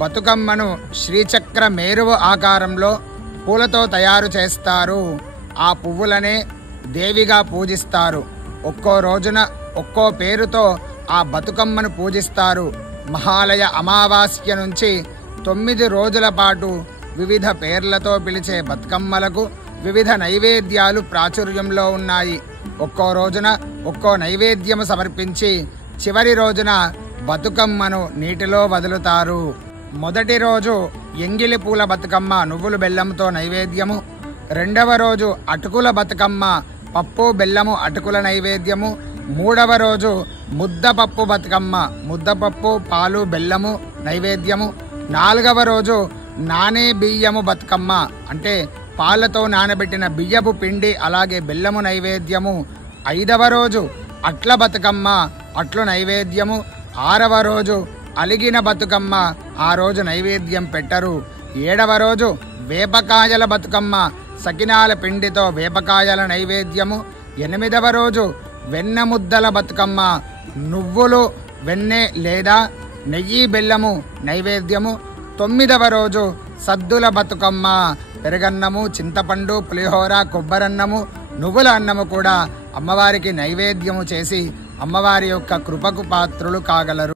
బతుకమ్మను శ్రీచక్ర మేరువు ఆకారంలో పూలతో తయారు చేస్తారు. ఆ పువ్వులనే దేవిగా పూజిస్తారు. ఒక్కో రోజున ఒక్కో పేరుతో ఆ బతుకమ్మను పూజిస్తారు. మహాలయ అమావాస్య నుంచి 9 రోజుల పాటు వివిధ పేర్లతో పిలిచే బతుకమ్మలకు వివిధ నైవేద్యాలు ప్రాచుర్యంలో ఉన్నాయి. ఒక్కో రోజున ఒక్కో నైవేద్యము సమర్పించి చివరి రోజున బతుకమ్మను నీటిలో వదులుతారు. మొదటి రోజు ఎంగిలి పూల బతుకమ్మ నువ్వులు బెల్లంతో నైవేద్యము. రెండవ రోజు అటుకుల బతుకమ్మ పప్పు బెల్లము అటుకుల నైవేద్యము. మూడవ రోజు ముద్దపప్పు బతుకమ్మ ముద్దపప్పు పాలు బెల్లము నైవేద్యము. నాలుగవ రోజు నానే బియ్యము బతుకమ్మ అంటే పాలతో నానబెట్టిన బియ్యపు పిండి అలాగే బెల్లము నైవేద్యము. ఐదవ రోజు అట్ల బతుకమ్మ అట్లు నైవేద్యము. ఆరవ రోజు అలిగిన బతుకమ్మ ఆ రోజు నైవేద్యం పెట్టరు. ఏడవ రోజు వేపకాయల బతుకమ్మ సకినాల పిండితో వేపకాయల నైవేద్యము. ఎనిమిదవ రోజు వెన్న ముద్దల బతుకమ్మ నువ్వులు వెన్నె లేదా నెయ్యి బెల్లము నైవేద్యము. 9వ రోజు సద్దుల బతుకమ్మ పెరుగన్నము చింతపండు పులిహోర కొబ్బరన్నము నువ్వుల అన్నము కూడా అమ్మవారికి నైవేద్యము చేసి అమ్మవారి యొక్క కృపకు పాత్రులు కాగలరు.